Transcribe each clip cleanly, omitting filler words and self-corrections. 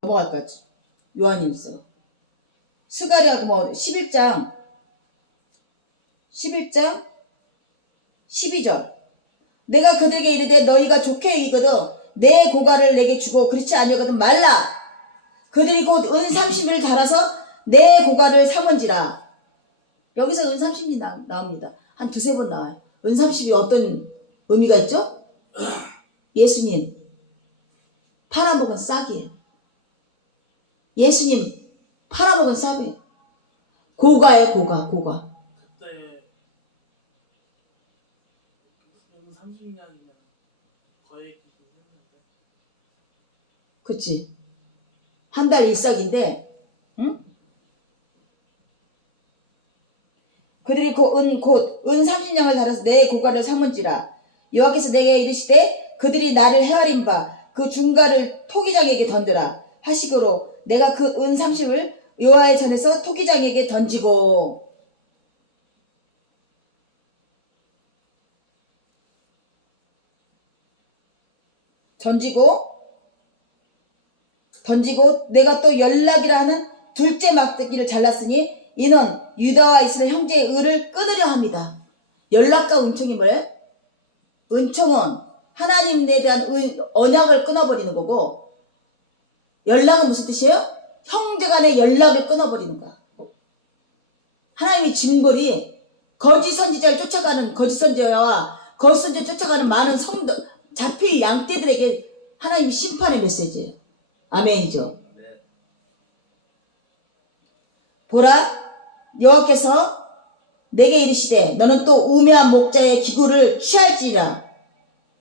넘어갈 거지. 요한일서. 스가랴 뭐 11장 12절. 내가 그들에게 이르되 너희가 좋게 여기거든 내 고가를 내게 주고 그렇지 아니거든 말라. 그들이 곧 은 30을 달아서 내 고가를 삼은지라. 여기서 은 30이 나옵니다. 한 두세 번 나와요. 은 30이 어떤 의미가 있죠? 예수님 팔아먹은 싹이에요. 예수님 팔아먹은 싹이에요. 고가예요. 고가. 그때 30년이면 거의 기술했는데. 그치. 한 달 일석인데, 응? 그들이 곧 은 30냥을 달아서 내 고가를 삼은지라. 여호와께서 내게 이르시되 그들이 나를 헤아린 바 그 중가를 토기장에게 던드라 하시고로 내가 그 은 30을 여호와의 전에서 토기장에게 던지고. 내가 또 연락이라 하는 둘째 막대기를 잘랐으니 이는 유다와 이스라엘 형제의 의를 끊으려 합니다. 연락과 은총이 뭐예요? 은총은 하나님에 대한 언약을 끊어버리는 거고, 연락은 무슨 뜻이에요? 형제간의 연락을 끊어버리는 거야. 하나님의 징벌이 거짓 선지자를 쫓아가는 거짓 선지자와 거짓 선지자를 쫓아가는 많은 성도 자필 양떼들에게 하나님이 심판의 메시지예요. 아멘이죠. 보라, 여호와께서 내게 이르시되 너는 또 우매한 목자의 기구를 취할지니라.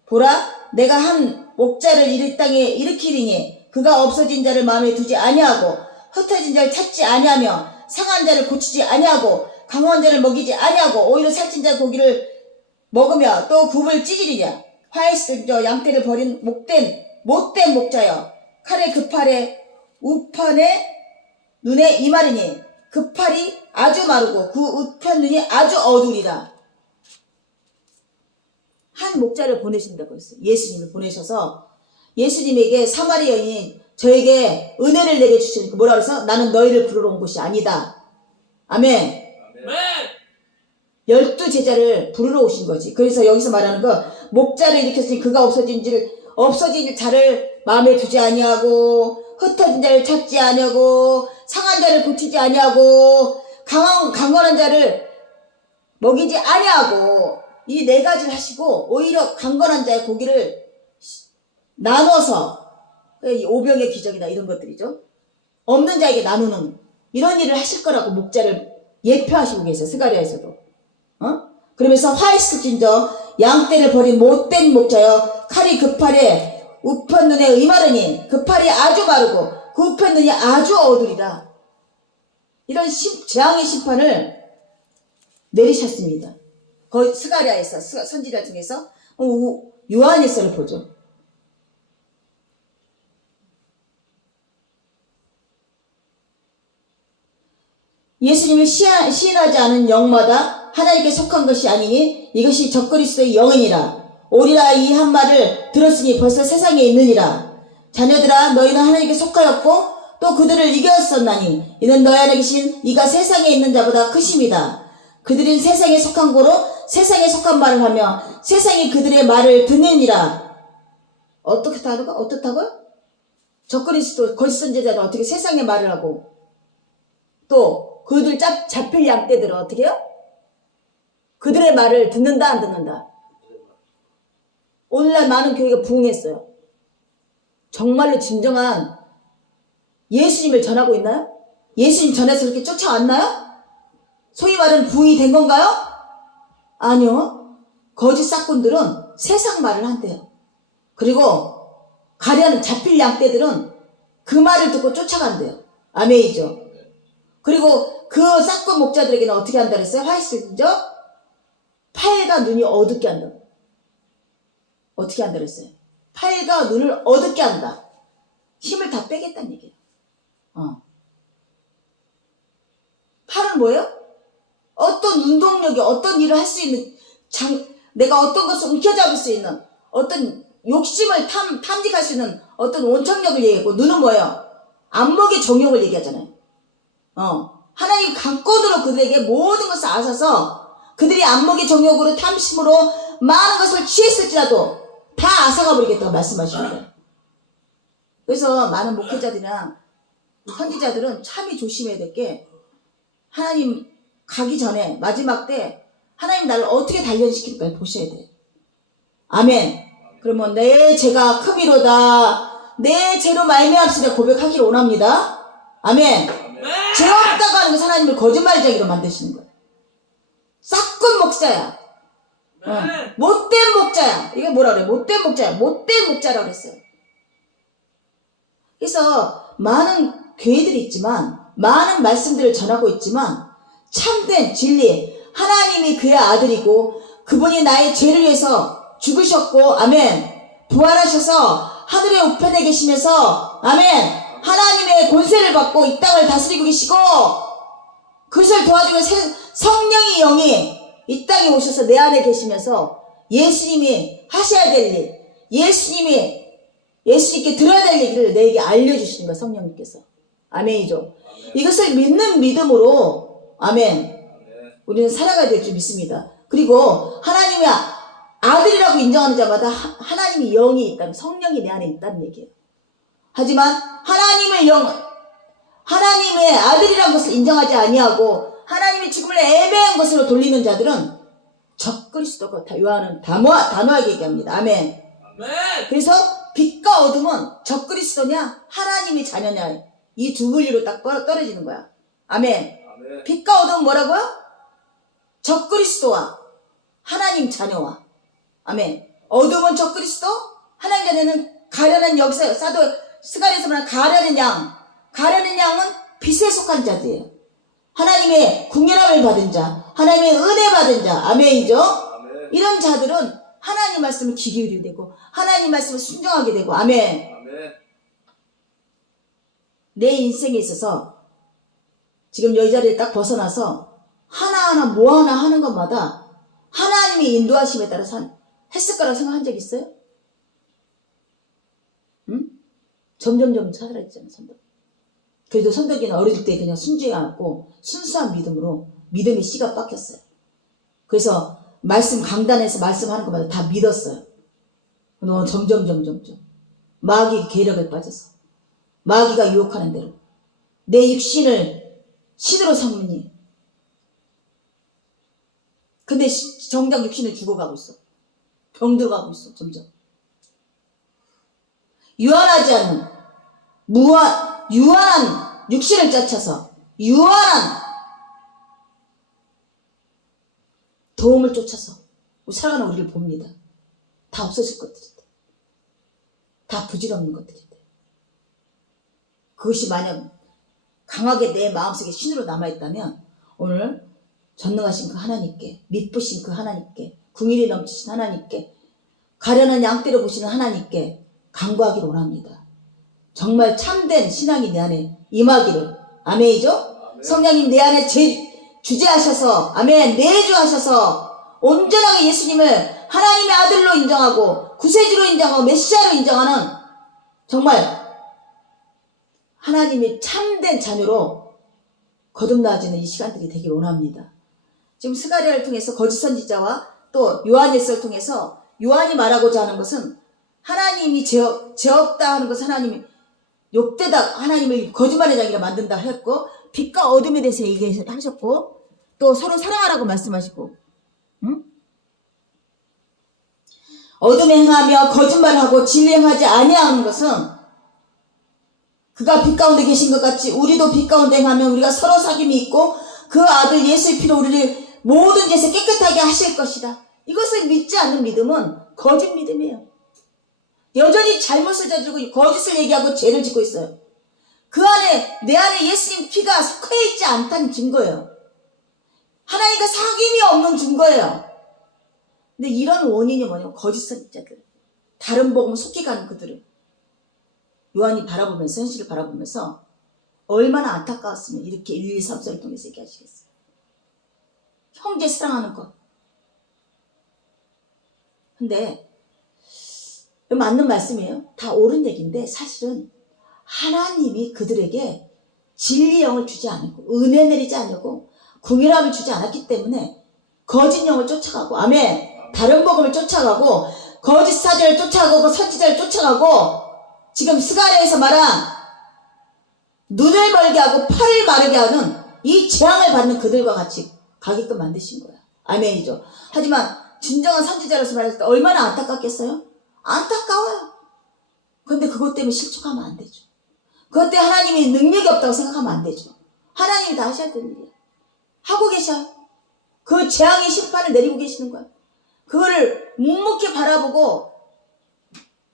보라, 내가 한 목자를 이 땅에 일으키리니 그가 없어진 자를 마음에 두지 아니하고 흩어진 자를 찾지 아니하며 상한 자를 고치지 아니하고 강한 자를 먹이지 아니하고 오히려 살찐 자 고기를 먹으며 또 굽을 찢으리냐. 화에서 양떼를 버린 못된 목자여, 칼에 그 팔에 우편에 눈에 이마르니 그 팔이 아주 마르고 그 우편 눈이 아주 어두리라. 한 목자를 보내신다고 했어요. 예수님을 보내셔서 예수님에게 사마리 여인이 저에게 은혜를 내게 주시니까 뭐라 그래서 나는 너희를 부르러 온 것이 아니다. 아멘. 12제자를 부르러 오신 거지. 그래서 여기서 말하는 거, 목자를 일으켰으니 그가 없어진 자를 마음에 두지 아니하고 흩어진 자를 찾지 아니하고 상한 자를 고치지 아니하고 강건한 자를 먹이지 아니하고 이 네 가지를 하시고 오히려 강건한 자의 고기를 나눠서, 오병의 기적이나 이런 것들이죠. 없는 자에게 나누는 이런 일을 하실 거라고 목자를 예표하시고 계세요. 스가랴에서도. 그러면서 화이스진저 양떼를 버린 못된 목자여, 칼이 그 팔에 우편 눈에 이마르니 그 팔이 아주 마르고 그 우편 눈이 아주 어두리라. 이런 재앙의 심판을 내리셨습니다. 거의 스가랴에서 선지자 중에서 요한일서를 보죠. 예수님을 시인하지 않은 영마다 하나님께 속한 것이 아니니 이것이 적그리스도의 영이니라. 오리라 이 한 말을 들었으니 벌써 세상에 있느니라. 자녀들아, 너희는 하나님께 속하였고 또 그들을 이겼었나니 이는 너희 안에 계신 이가 세상에 있는 자보다 크심이다. 그들은 세상에 속한 고로 세상에 속한 말을 하며 세상이 그들의 말을 듣느니라. 어떻다고요? 적그리스도 거짓 선지자는 어떻게 세상의 말을 하고, 또 그들 잡힐 양떼들은 어떻게 해요? 그들의 말을 듣는다 안 듣는다? 오늘날 많은 교회가 부흥했어요. 정말로 진정한 예수님을 전하고 있나요? 예수님 전해서 그렇게 쫓아왔나요? 소위 말하는 부흥이 된 건가요? 아니요. 거짓 싹꾼들은 세상 말을 한대요. 그리고 가려는 잡힐 양떼들은 그 말을 듣고 쫓아간대요. 아멘이죠. 그리고 그 싹꾼 목자들에게는 어떻게 한다 그랬어요? 화이스죠? 팔과 눈이 어둡게 한다. 어떻게 한다 그랬어요? 팔과 눈을 어둡게 한다. 힘을 다 빼겠다는 얘기예요. 팔은 뭐예요? 어떤 운동력이, 어떤 일을 할 수 있는, 내가 어떤 것을 움켜잡을 수 있는, 어떤 욕심을 탐닉할 수 있는 어떤 원천력을 얘기했고, 눈은 뭐예요? 안목의 정욕을 얘기하잖아요. 하나님 강권으로 그들에게 모든 것을 아셔서 그들이 안목의 정욕으로 탐심으로 많은 것을 취했을지라도 다 앗아가 버리겠다고 말씀하십니다. 그래서 많은 목회자들이나 선지자들은 참이 조심해야 될 게 하나님 가기 전에 마지막 때 하나님 나를 어떻게 단련시킬까 보셔야 돼요. 아멘. 그러면 내 죄가 크미로다. 내 죄로 말미암으시라 고백하기를 원합니다. 아멘. 죄 없다고 하는 것은 하나님을 거짓말쟁이로 만드시는 거예요. 싹군 목자야. 못된 목자야. 이게 뭐라 그래? 못된 목자야. 못된 목자라고 그랬어요. 그래서 많은 교회들이 있지만 많은 말씀들을 전하고 있지만 참된 진리 하나님이 그의 아들이고 그분이 나의 죄를 위해서 죽으셨고 아멘 부활하셔서 하늘의 우편에 계시면서 아멘 하나님의 권세를 받고 이 땅을 다스리고 계시고 그것을 도와주는 성령의 영이 이 땅에 오셔서 내 안에 계시면서 예수님이 하셔야 될 일 예수님께 들어야 될 얘기를 내게 알려주시는 거예요. 성령님께서. 아멘이죠. 이것을 믿는 믿음으로 아멘 우리는 살아가야 될 줄 믿습니다. 그리고 하나님의 아들이라고 인정하는 자마다 하나님의 영이 있다는 성령이 내 안에 있다는 얘기예요. 하지만 하나님의 아들이라는 것을 인정하지 아니하고 하나님의 죽음을 애매한 것으로 돌리는 자들은 적그리스도가 요한은 단호하게 얘기합니다. 아멘. 그래서 빛과 어둠은 적그리스도냐 하나님의 자녀냐 이 두 분류로 딱 떨어지는 거야. 아멘. 빛과 어둠은 뭐라고요? 적그리스도와 하나님 자녀와 아멘. 어둠은 적그리스도 하나님 자녀는 가련한 여기서 사도 스가랴에서 말하는 가련한 양은 빛에 속한 자들이에요. 하나님의 궁연함을 받은 자 하나님의 은혜 받은 자 아멘이죠. 이런 자들은 하나님 말씀을 귀 기울이게 되고 하나님 말씀을 순종하게 되고 아멘. 내 인생에 있어서 지금 여기 자리에 딱 벗어나서 하나하나 뭐 하나 하는 것마다 하나님의 인도하심에 따라서 했을 거라고 생각한 적 있어요? 응? 점점 사라지잖아요. 선덕. 그래도 선덕이는 어릴 때 그냥 순종해 않고 순수한 믿음으로 믿음의 씨가 빡혔어요. 그래서 말씀 강단에서 말씀하는 것마다 다 믿었어요. 너 점점 마귀의 계략에 빠져서 마귀가 유혹하는 대로 내 육신을 신으로 삼으니 근데 정작 육신을 죽어가고 있어. 병들어가고 있어. 점점 유한하지 않은 유한한 육신을 쫓아서 유한한 도움을 쫓아서 살아가는 우리를 봅니다. 다 없어질 것들인데 다 부질없는 것들인데 그것이 만약 강하게 내 마음속에 신으로 남아있다면 오늘 전능하신 그 하나님께 미쁘신 그 하나님께 궁일이 넘치신 하나님께 가련한 양떼를 보시는 하나님께 간구하기를 원합니다. 정말 참된 신앙이 내 안에 임하기를 아멘이죠? 성령님 내 안에 주재하셔서 아멘 내주하셔서 온전하게 예수님을 하나님의 아들로 인정하고 구세주로 인정하고 메시아로 인정하는 정말 하나님의 참된 자녀로 거듭나지는 이 시간들이 되길 원합니다. 지금 스가랴를 통해서 거짓 선지자와 또 요한일서를 통해서 요한이 말하고자 하는 것은 하나님이 죄 없다 하는 것은 하나님이 욕되다 하나님을 거짓말의 자기가 만든다 했고 빛과 어둠에 대해서 얘기하셨고 또 서로 사랑하라고 말씀하시고 응? 어둠에 행하며 거짓말하고 진리 행하지 아니하는 것은 그가 빛 가운데 계신 것 같이 우리도 빛 가운데 행하면 우리가 서로 사귐이 있고 그 아들 예수의 피로 우리를 모든 죄에서 깨끗하게 하실 것이다. 이것을 믿지 않는 믿음은 거짓 믿음이에요. 여전히 잘못을 저지르고 거짓을 얘기하고 죄를 짓고 있어요. 그 안에 내 안에 예수님 피가 속해 있지 않다는 증거예요. 하나님과 사귐이 없는 증거예요. 근데 이런 원인이 뭐냐면 거짓 선지자들 다른 복음 속히 가는 그들을 요한이 바라보면서 현실을 바라보면서 얼마나 안타까웠으면 이렇게 1, 2, 3서를 통해서 얘기하시겠어요. 형제 사랑하는 것. 근데 맞는 말씀이에요. 다 옳은 얘기인데 사실은 하나님이 그들에게 진리 영을 주지 않고 은혜 내리지 않고 궁일함을 주지 않았기 때문에 거짓 영을 쫓아가고 아멘. 다른 복음을 쫓아가고 거짓 사제를 쫓아가고 선지자를 쫓아가고 지금 스가랴에서 말한 눈을 멀게 하고 팔을 마르게 하는 이 재앙을 받는 그들과 같이 가게끔 만드신 거야. 아멘이죠. 하지만 진정한 선지자로서 말했을 때 얼마나 안타깝겠어요? 안타까워요. 그런데 그것 때문에 실족하면 안 되죠. 그것 때문에 하나님이 능력이 없다고 생각하면 안 되죠. 하나님이 다 하셔야 되는 일이에요. 하고 계셔. 그 재앙의 심판을 내리고 계시는 거야. 그거를 묵묵히 바라보고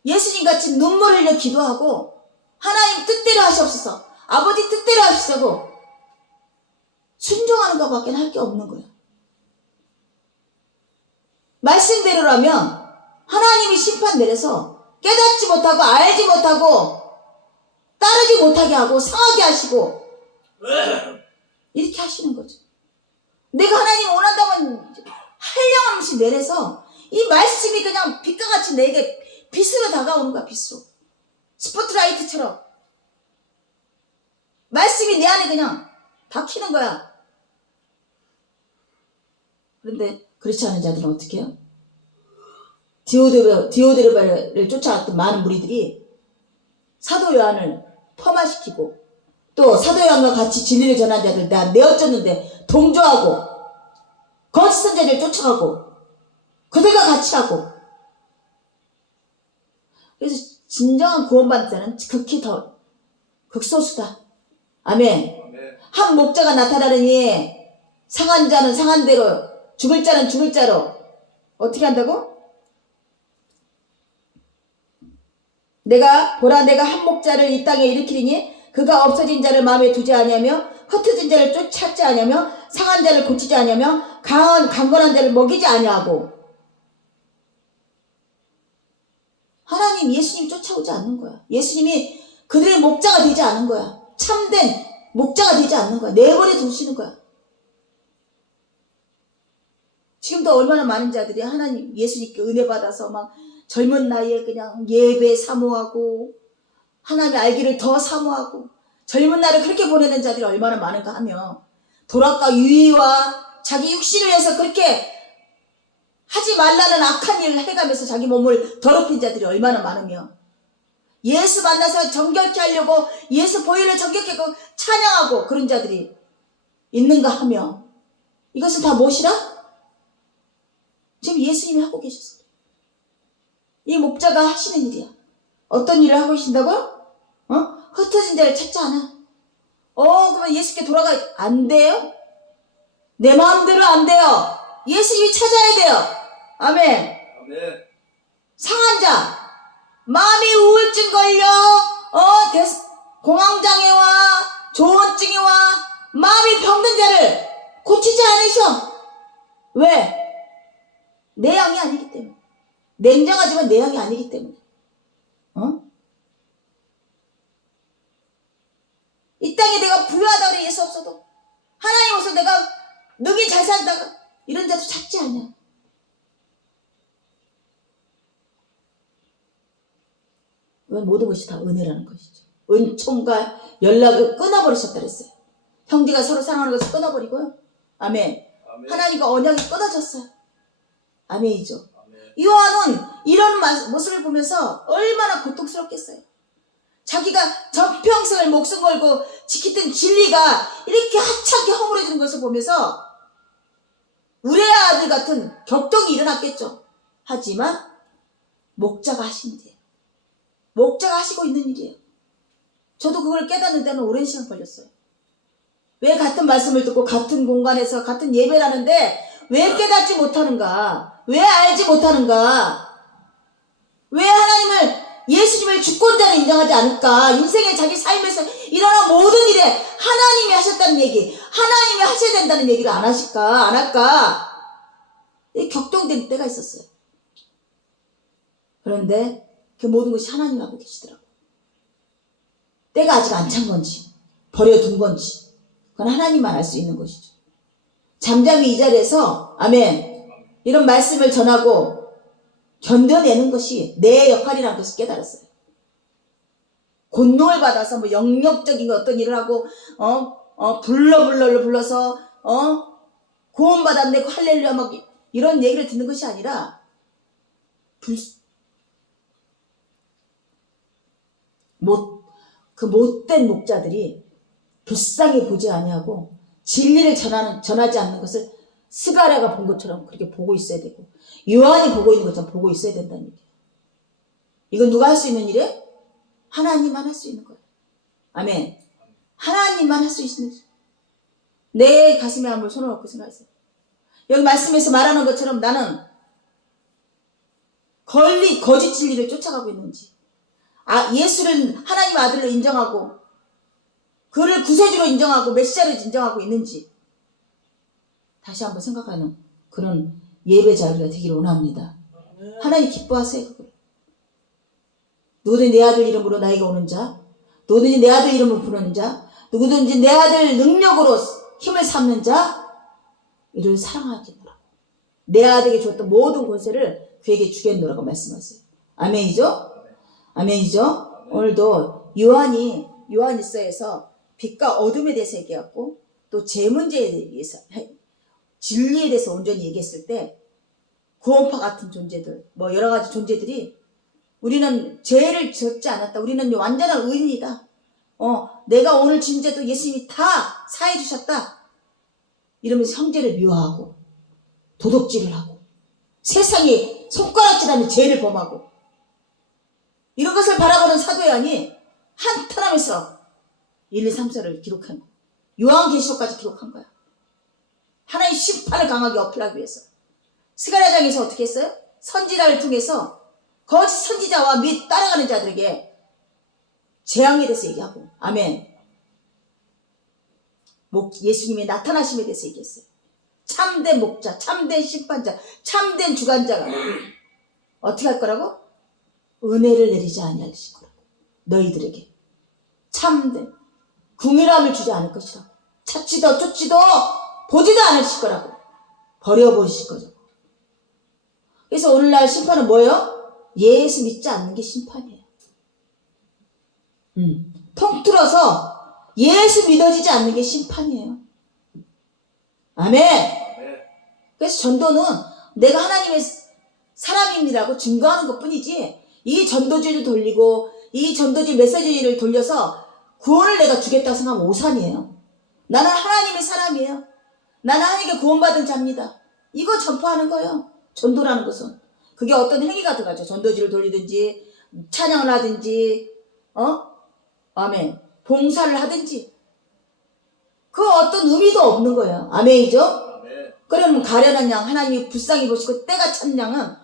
예수님같이 눈물 흘려 기도하고 하나님 뜻대로 하시옵소서, 아버지 뜻대로 하시옵소서 순종하는 것밖에 할 게 없는 거야. 말씀대로라면 하나님이 심판 내려서 깨닫지 못하고 알지 못하고 따르지 못하게 하고 상하게 하시고 이렇게 하시는 거죠. 내가 하나님 원한다면 한량없이 내려서 이 말씀이 그냥 빛과 같이 내게 빛으로 다가오는 거야. 빛으로 스포트라이트처럼 말씀이 내 안에 그냥 박히는 거야. 그런데 그렇지 않은 자들은 어떻게 해요? 디오드레바를 쫓아왔던 많은 무리들이 사도 요한을 폄하시키고 또 사도 요한과 같이 진리를 전한 자들 다 내어쫓는데 동조하고 거짓 선자를 쫓아가고 그들과 같이 하고. 그래서 진정한 구원받는 자는 극히 더 극소수다. 아멘. 한 목자가 나타나느니 상한 자는 상한 대로 죽을 자는 죽을 자로 어떻게 한다고? 내가 한 목자를 이 땅에 일으키리니 그가 없어진 자를 마음에 두지 아니하며 흩어진 자를 쫓지 아니하며 상한 자를 고치지 아니하며 강건한 자를 먹이지 아니하고. 하나님 예수님 쫓아오지 않는 거야. 예수님이 그들의 목자가 되지 않은 거야. 참된 목자가 되지 않는 거야. 내버려 두시는 거야. 지금도 얼마나 많은 자들이 하나님 예수님께 은혜 받아서 막 젊은 나이에 그냥 예배 사모하고 하나님 알기를 더 사모하고 젊은 날을 그렇게 보내는 자들이 얼마나 많은가 하며 도락과 유의와 자기 육신을 위해서 그렇게 하지 말라는 악한 일을 해가면서 자기 몸을 더럽힌 자들이 얼마나 많으며 예수 만나서 정결케 하려고 예수 보혈을 정결케 하고 찬양하고 그런 자들이 있는가 하며 이것은 다 무엇이라? 지금 예수님이 하고 계셔서 이 목자가 하시는 일이야. 어떤 일을 하고 계신다고? 흩어진 자를 찾지 않아. 그러면 예수께 돌아가야지. 안 돼요? 내 마음대로 안 돼요. 예수님이 찾아야 돼요. 아멘. 상한 자, 마음이 우울증 걸려, 공황장애와 조언증이와 마음이 병든 자를 고치지 않으셔. 왜? 내 양이 아니기 때문에. 냉정하지만 내 양이 아니기 때문에. 이 땅에 내가 부유하다고 그래 예수 없어도 하나님 없어도 내가 능히 잘 산다가 이런 자도 찾지 않냐. 왜 모든 것이 다 은혜라는 것이죠. 은총과 연락을 끊어버리셨다 그랬어요. 형제가 서로 사랑하는 것을 끊어버리고요. 아멘. 하나님과 언약이 끊어졌어요. 아멘이죠. 요한은 이런 모습을 보면서 얼마나 고통스럽겠어요. 자기가 전평생을 목숨 걸고 지키던 진리가 이렇게 하찮게 허물어지는 것을 보면서 우레아 아들 같은 격동이 일어났겠죠. 하지만 목자가 하신 일이에요. 목자가 하시고 있는 일이에요. 저도 그걸 깨닫는 데는 오랜 시간 걸렸어요. 왜 같은 말씀을 듣고 같은 공간에서 같은 예배를 하는데 왜 깨닫지 못하는가? 왜 알지 못하는가? 왜 하나님을 예수님을 주권자로 인정하지 않을까? 인생의 자기 삶에서 일어난 모든 일에 하나님이 하셨다는 얘기, 하나님이 하셔야 된다는 얘기를 안 하실까? 안 할까? 격동된 때가 있었어요. 그런데 그 모든 것이 하나님 하고 계시더라고요. 때가 아직 안 찬 건지 버려둔 건지 그건 하나님만 알 수 있는 것이죠. 잠잠히 이 자리에서 아멘 이런 말씀을 전하고 견뎌내는 것이 내 역할이라는 것을 깨달았어요. 권능을 받아서 뭐 영역적인 어떤 일을 하고 불러서 구원 받았네 할렐루야 막 이런 얘기를 듣는 것이 아니라 그 못된 목자들이 불쌍히 보지 아니하고 진리를 전하지 않는 것을 스가랴가 본 것처럼 그렇게 보고 있어야 되고 요한이 보고 있는 것처럼 보고 있어야 된다는 얘기예요. 이건 누가 할 수 있는 일이에요? 하나님만 할 수 있는 거예요. 아멘. 하나님만 할 수 있는 일. 내 가슴에 한번 손을 얹고 생각하세요. 여기 말씀에서 말하는 것처럼 나는 거짓 진리를 쫓아가고 있는지, 예수를 하나님 아들로 인정하고 그를 구세주로 인정하고 메시아로 인정하고 있는지 다시 한번 생각하는 그런 예배자리가 되기를 원합니다. 하나님 기뻐하세요. 그걸. 누구든지 내 아들 이름으로 나에게 오는 자, 누구든지 내 아들 이름으로 부르는 자, 누구든지 내 아들 능력으로 힘을 삼는 자, 이를 사랑하겠노라. 내 아들에게 줬던 모든 권세를 그에게 주겠노라고 말씀하세요. 아멘이죠? 아멘이죠? 오늘도 요한일서에서 빛과 어둠에 대해서 얘기했고 또 제 문제에 대해서 진리에 대해서 온전히 얘기했을 때 구원파 같은 존재들 뭐 여러 가지 존재들이 우리는 죄를 졌지 않았다. 우리는 완전한 의인이다. 내가 오늘 진 죄도 예수님이 다 사해 주셨다. 이러면서 형제를 미워하고 도둑질을 하고 세상에 손가락질하는 죄를 범하고 이런 것을 바라보는 사도 요한이 한탄하면서 1, 2, 3, 4를 기록한 거야. 요한계시록까지 기록한 거야. 하나의 심판을 강하게 어필하기 위해서. 스가랴장에서 어떻게 했어요? 선지자를 통해서 거짓 선지자와 및 따라가는 자들에게 재앙에 대해서 얘기하고 아멘. 예수님의 나타나심에 대해서 얘기했어요. 참된 목자, 참된 심판자, 참된 주관자가 어떻게 할 거라고? 은혜를 내리지 아니하실 거라고. 너희들에게 참된 궁일함을 주지 않을 것이라고. 찾지도 쫓지도 보지도 않으실 거라고. 버려버리실 거죠. 그래서 오늘날 심판은 뭐예요? 예수 믿지 않는 게 심판이에요. 통틀어서 예수 믿어지지 않는 게 심판이에요. 아멘. 그래서 전도는 내가 하나님의 사람입니다라고 증거하는 것 뿐이지 이 전도지를 돌리고 이 전도지 메시지를 돌려서 구원을 내가 주겠다고 생각하면 오산이에요. 나는 하나님의 사람이에요. 나는 하나님께 구원받은 자입니다. 이거 전파하는 거예요. 전도라는 것은. 그게 어떤 행위가 들어가죠. 전도지를 돌리든지 찬양을 하든지 아멘. 봉사를 하든지 그 어떤 의미도 없는 거예요. 아멘이죠? 그러면 가련한 양 하나님이 불쌍히 보시고 때가 찬 양은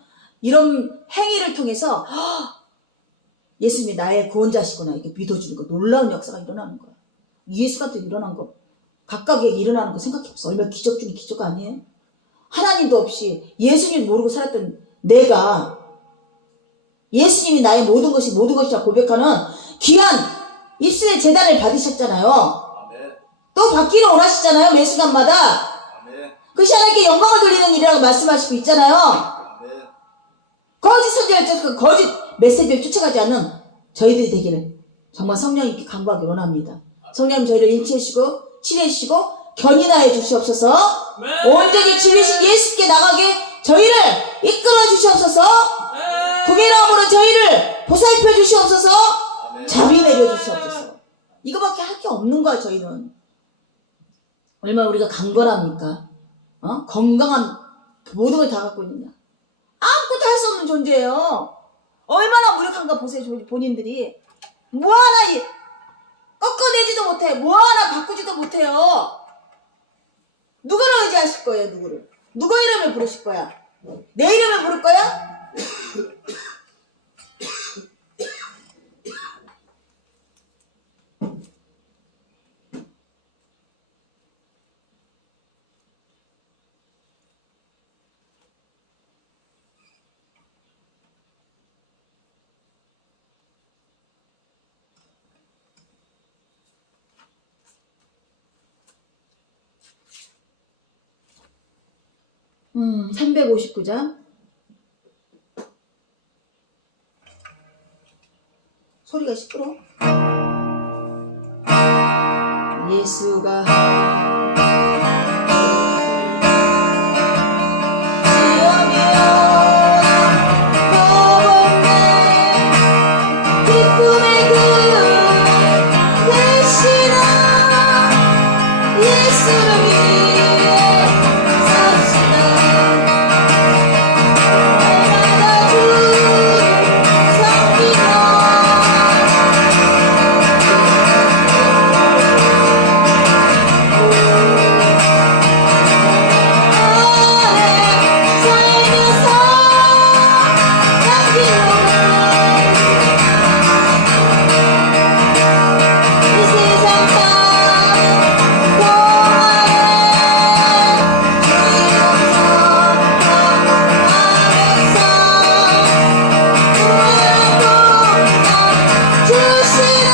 이런 행위를 통해서 예수님이 나의 구원자시구나 이렇게 믿어주는 거 놀라운 역사가 일어나는 거야. 예수가 또 일어난 거 각각에게 일어나는 거 생각해보세요. 얼마나 기적 중에 기적 아니에요? 하나님도 없이 예수님 모르고 살았던 내가 예수님이 나의 모든 것이라 고백하는 귀한 입술의 제단을 받으셨잖아요. 또 받기를 원하시잖아요. 매 순간마다. 그것이 하나님께 영광을 돌리는 일이라고 말씀하시고 있잖아요. 거짓 선지자를 쫓아서 거짓 메시지를 쫓아가지 않는 저희들이 되기를 정말 성령님께 간구하기 원합니다. 성령님 저희를 인치해주시고 치료해주시고 견인하여 주시옵소서. 온전히 진리신 예수께 나가게 저희를 이끌어 주시옵소서. 구개라함으로 저희를 보살펴 주시옵소서. 자비 내려 주시옵소서. 이거밖에 할 게 없는 거야. 저희는 얼마나 우리가 강건합니까? 건강한 모든 걸 다 갖고 있느냐. 아무것도 할 수 없는 존재예요. 얼마나 무력한가 보세요. 본인들이 뭐 하나 꺾어내지도 못해. 뭐 하나 바꾸지도 못해요. 누구를 의지하실 거예요? 누구를? 누구 이름을 부르실 거야? 내 이름을 부를 거야? 음, 359장. 소리가 시끄러워? 예수가 예수를 위해 삽시다. 날마다 주를 섬기며 안에 살면서 남기는 이 세상 사는 동안에 주의 용서 주시는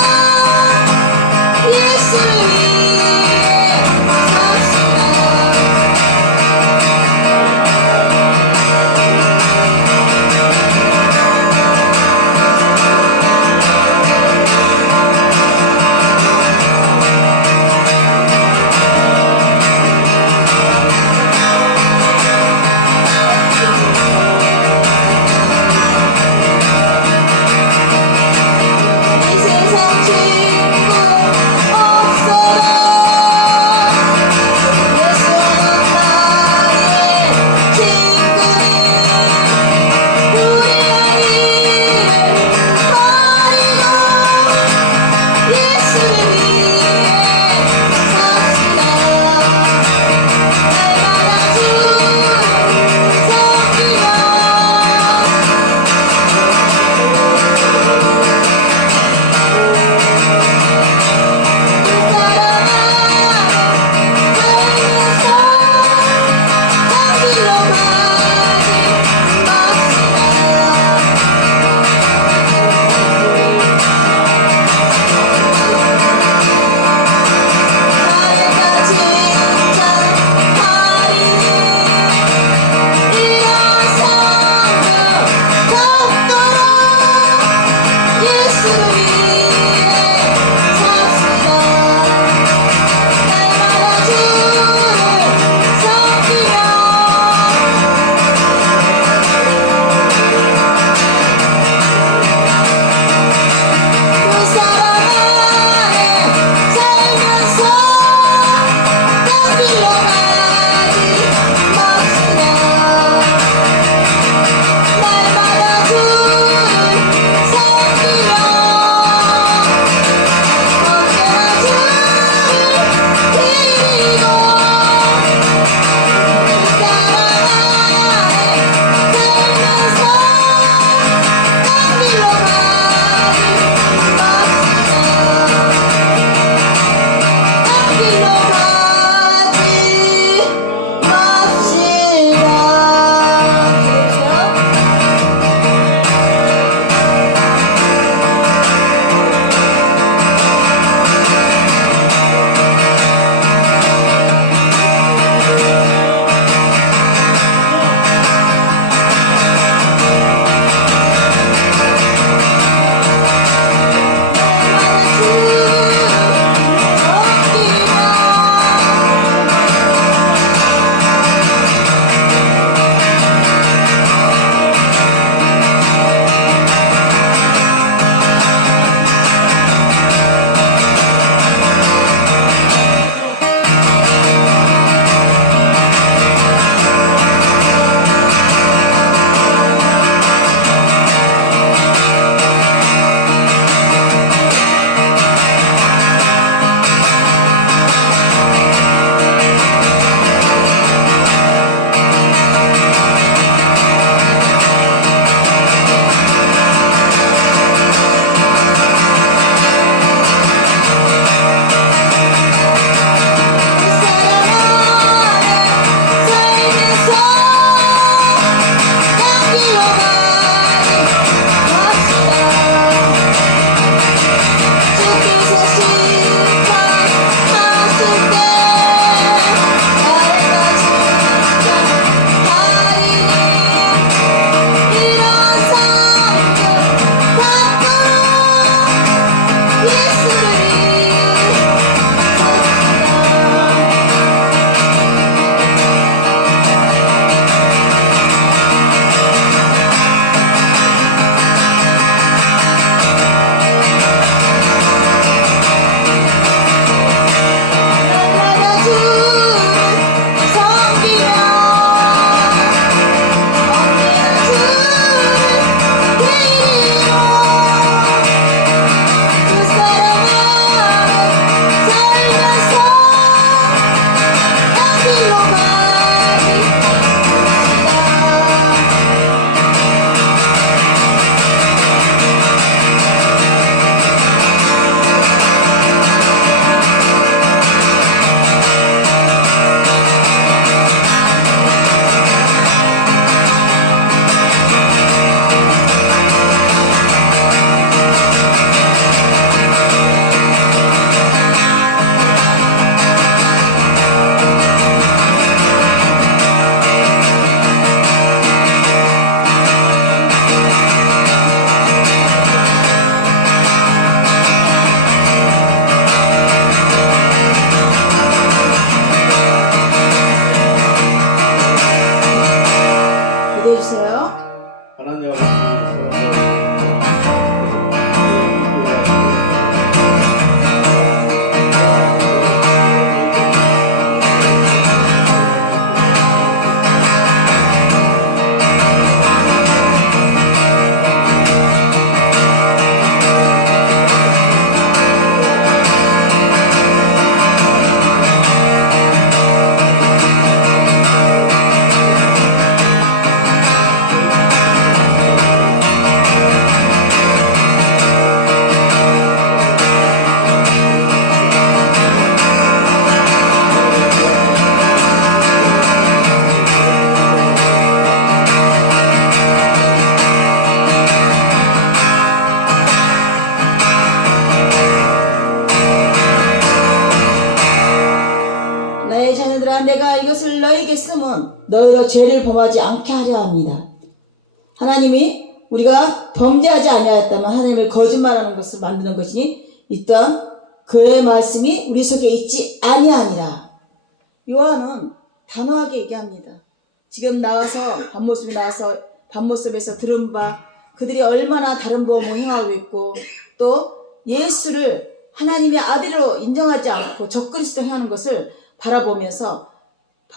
예수를 위해 삽시다. 이 세상 친구 없어 내가 이것을 너에게 쓰면 너희로 죄를 범하지 않게 하려 합니다. 하나님이 우리가 범죄하지 아니하였다면 하나님을 거짓말하는 것을 만드는 것이니 이 또한 그의 말씀이 우리 속에 있지 아니하니라. 요한은 단호하게 얘기합니다. 지금 나와서 밤모습에서 들은 바 그들이 얼마나 다른 범을 행하고 있고 또 예수를 하나님의 아들로 인정하지 않고 적그리스도 행하는 것을 바라보면서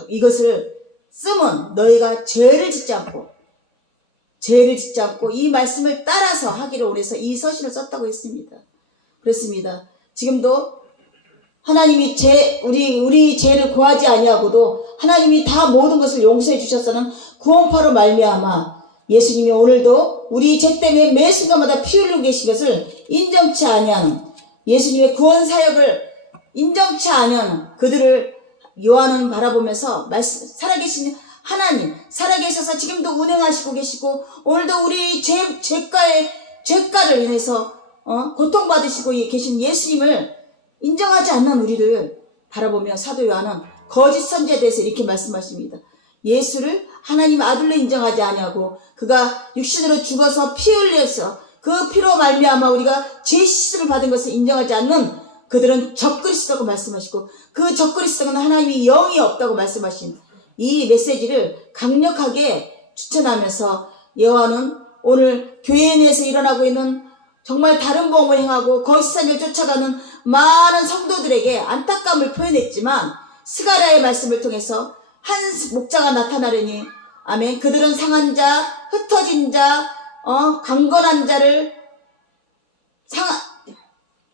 이것을 쓰면 너희가 죄를 짓지 않고 이 말씀을 따라서 하기를 원해서 이 서신을 썼다고 했습니다. 그렇습니다. 지금도 하나님이 우리 죄를 고하지 아니하고도 하나님이 다 모든 것을 용서해 주셨다는 구원파로 말미암아 예수님이 오늘도 우리 죄 때문에 매 순간마다 피 흘리고 계신 것을 인정치 아니하는 예수님의 구원 사역을 인정치 아니하는 그들을 요한은 바라보면서 살아계신 하나님, 살아계셔서 지금도 운행하시고 계시고 오늘도 우리 죄가를 인해서 고통받으시고 계신 예수님을 인정하지 않는 우리를 바라보며 사도 요한은 거짓 선지자에 대해서 이렇게 말씀하십니다. 예수를 하나님 아들로 인정하지 아니하고 그가 육신으로 죽어서 피 흘려서 그 피로 말미암아 우리가 죄 씻음을 받은 것을 인정하지 않는 그들은 적그리스도라고 말씀하시고 그 적그리스도는 하나님이 영이 없다고 말씀하신 이 메시지를 강력하게 추천하면서 요한은 오늘 교회 내에서 일어나고 있는 정말 다른 범을 행하고 거짓선을 쫓아가는 많은 성도들에게 안타까움을 표현했지만 스가랴의 말씀을 통해서 한 목자가 나타나려니 아멘. 그들은 상한 자, 흩어진 자, 강건한 자를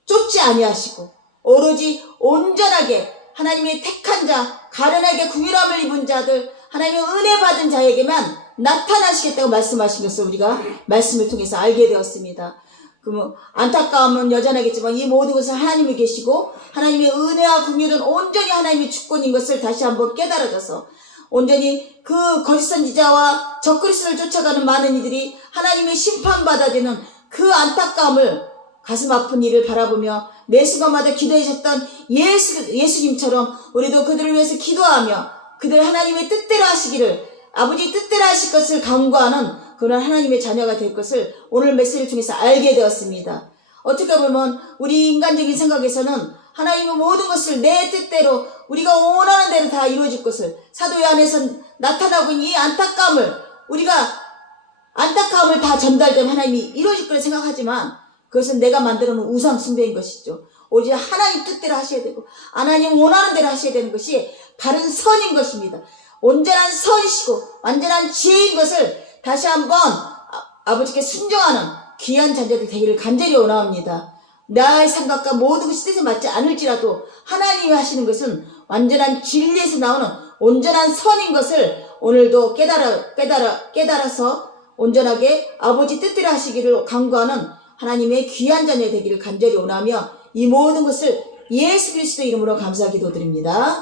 쫓지 아니하시고 오로지 온전하게 하나님의 택한 자, 가련하게 궁휼함을 입은 자들, 하나님의 은혜 받은 자에게만 나타나시겠다고 말씀하신 것을 우리가 말씀을 통해서 알게 되었습니다. 그러면 안타까움은 여전하겠지만 이 모든 것을 하나님이 계시고 하나님의 은혜와 긍휼은 온전히 하나님의 주권인 것을 다시 한번 깨달아져서 온전히 그 거짓선지자와 적그리스도를 쫓아가는 많은 이들이 하나님의 심판받아지는 그 안타까움을 가슴 아픈 일을 바라보며 매 순간마다 기도하셨던 예수님처럼 우리도 그들을 위해서 기도하며 그들 하나님의 뜻대로 하시기를 아버지 뜻대로 하실 것을 간구하는 그런 하나님의 자녀가 될 것을 오늘 메시지를 통해서 알게 되었습니다. 어떻게 보면 우리 인간적인 생각에서는 하나님의 모든 것을 내 뜻대로 우리가 원하는 대로 다 이루어질 것을 사도 요한에서 나타나고 있는 이 안타까움을 다 전달되면 하나님이 이루어질 거라 생각하지만 그것은 내가 만들어 놓은 우상 숭배인 것이죠. 오직 하나님 뜻대로 하셔야 되고 하나님 원하는 대로 하셔야 되는 것이 바른 선인 것입니다. 온전한 선이시고 완전한 지혜인 것을 다시 한번 아버지께 순종하는 귀한 자녀들 되기를 간절히 원합니다. 나의 생각과 모든 것이 뜻에 맞지 않을지라도 하나님이 하시는 것은 완전한 진리에서 나오는 온전한 선인 것을 오늘도 깨달아서 온전하게 아버지 뜻대로 하시기를 간구하는 하나님의 귀한 자녀 되기를 간절히 원하며 이 모든 것을 예수 그리스도 이름으로 감사 기도드립니다.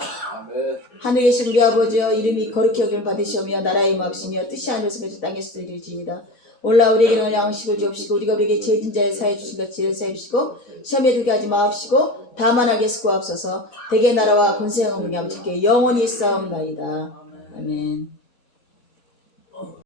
하늘에 계신 우리 아버지여 이름이 거룩히 여김을 받으시오며 나라의 임하옵시며 뜻이 하늘에서 그같이 땅에서도 이루어지이다. 오늘 우리에게는 양식을 주옵시고 우리가 우리에게 죄진 자를 사해 주신 것 죄를 사해 주시고 시험에 들게 하지 마옵시고 다만 악에서 구하옵소서. 대개 나라와 권세 영광이 아버지께 영원히 싸움나이다. 아멘.